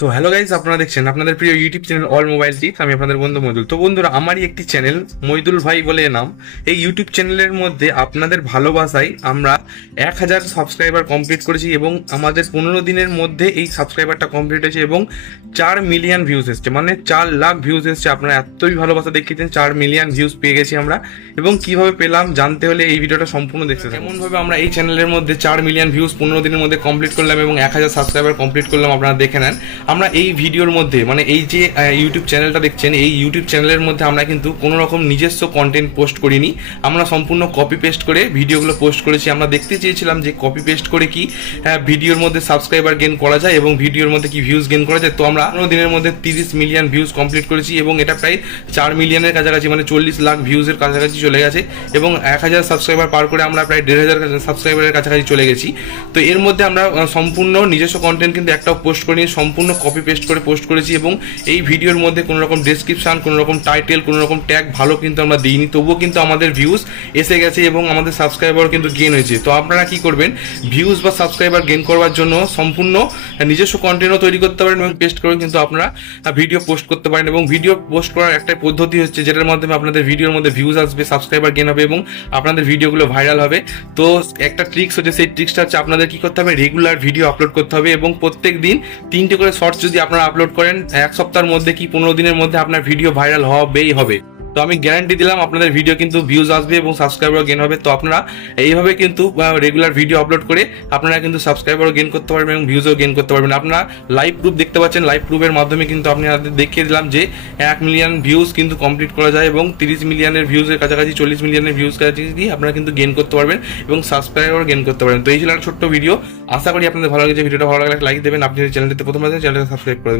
তো hello guys আপনারা দেখছেন আপনাদের প্রিয় YouTube channel all mobile tips আমি আপনাদের বন্ধু মইদুল। তো বন্ধুরা, আমারই একটি চ্যানেল মইদুল ভাই বলে নাম। এই ইউটিউব চ্যানেলের মধ্যে আপনাদের ভালোবাসায় আমরা এক হাজার সাবস্ক্রাইবার কমপ্লিট করেছি এবং আমাদের পনেরো দিনের মধ্যে এই সাবস্ক্রাইবারটা কমপ্লিট হয়েছে এবং চার মিলিয়ন ভিউজ এসছে। মানে চার লাখ ভিউজ এসছে। আপনারা এতই ভালোবাসা দেখিয়েছেন, চার মিলিয়ন ভিউজ পেয়ে গেছি আমরা। এবং কীভাবে পেলাম জানতে হলে এই ভিডিওটা সম্পূর্ণ দেখতে থাকুন। কেমনভাবে আমরা এই চ্যানেলের মধ্যে চার মিলিয়ন ভিউজ পনেরো দিনের মধ্যে কমপ্লিট করলাম এবং এক হাজার সাবস্ক্রাইবার কমপ্লিট করলাম, আপনারা দেখে নেন। আমরা এই ভিডিওর মধ্যে মানে এই যে ইউটিউব চ্যানেলটা দেখছেন এই ইউটিউব চ্যানেলের মধ্যে আমরা কিন্তু কোনো রকম নিজস্ব কন্টেন্ট পোস্ট করিনি। আমরা সম্পূর্ণ কপি পেস্ট করে ভিডিওগুলো পোস্ট করেছি। আমরা দেখতে চেয়েছিলাম যে কপি পেস্ট করে কি হ্যাঁ, ভিডিওর মধ্যে সাবস্ক্রাইবার গেন করা যায় এবং ভিডিওর মধ্যে কি ভিউজ গেন করা যায়। তো আমরা পনেরো দিনের মধ্যে তিরিশ মিলিয়ন ভিউজ কমপ্লিট করেছি এবং এটা প্রায় চার মিলিয়নের কাছাকাছি মানে চল্লিশ লাখ ভিউজের কাছাকাছি চলে গেছে এবং এক হাজার সাবস্ক্রাইবার পার করে আমরা প্রায় দেড় হাজার সাবস্ক্রাইবারের কাছাকাছি চলে গেছি। তো এর মধ্যে আমরা সম্পূর্ণ নিজস্ব কন্টেন্ট কিন্তু একটাও পোস্ট করিনি সম্পূর্ণ কপি পেস্ট করে পোস্ট করেছি এবং এই ভিডিওর মধ্যে কোনো রকম ডেসক্রিপশন কোনো রকম টাইটেল কোনো রকম ট্যাগ ভালো কিন্তু আমরা দিইনি। তবুও কিন্তু আমাদের ভিউজ এসে গেছে এবং আমাদের সাবস্ক্রাইবার কিন্তু গেন হয়েছে। তো আপনারা কি করবেন? ভিউজ বা সাবস্ক্রাইবার গেন করবার জন্য সম্পূর্ণ নিজস্ব কন্টেন্টও তৈরি করতে পারেন এবং পেস্ট করে কিন্তু আপনারা ভিডিও পোস্ট করতে পারেন এবং ভিডিও পোস্ট করার একটাই পদ্ধতি হচ্ছে যেটার মাধ্যমে আপনাদের ভিডিওর মধ্যে ভিউজ আসবে সাবস্ক্রাইবার গেন হবে এবং আপনাদের ভিডিওগুলো ভাইরাল হবে। তো একটা ট্রিক্স হচ্ছে, সেই ট্রিক্সটা হচ্ছে আপনাদের কি করতে হবে? রেগুলার ভিডিও আপলোড করতে হবে এবং প্রত্যেক দিন তিনটে করে শর্টস যদি আপনারা আপলোড করেন, এক সপ্তাহের মধ্যে কি পনেরো দিনের মধ্যে আপনার ভিডিও ভাইরাল হবেই হবে? তো আমি গ্যারান্টি দিলাম আপনাদের ভিডিও কিন্তু ভিউজ আসবে এবং সাবস্ক্রাইবার গেন হবে। তো আপনারা এইভাবে কিন্তু রেগুলার ভিডিও আপলোড করে আপনারা কিন্তু সাবস্ক্রাইবারও গেন করতে পারবেন এবং ভিউজও গেন করতে পারবেন। আপনারা লাইভ প্রুফ দেখতে পাচ্ছেন লাইভ প্রুফের মাধ্যমে কিন্তু আপনি আপনাদের দেখিয়ে দিলাম যে এক মিলিয়ন ভিউজ কিন্তু কমপ্লিট করা যায় এবং তিরিশ মিলিয়নের ভিউজের কাছাকাছি, চল্লিশ মিলিয়নের ভিউজ কাছাকাছি আপনারা কিন্তু গেন করতে পারবেন এবং সাবস্ক্রাইবার গেন করতে পারবেন। তো এই ছিল একটা ছোট্ট ভিডিও আশা করি আপনাদের ভালো লেগেছে। ভিডিওটা ভালো লাগলে লাইক দেবেন। আপনি চ্যানেলটিতে প্রথম আছেন চ্যানেলটা সাবস্ক্রাইব করে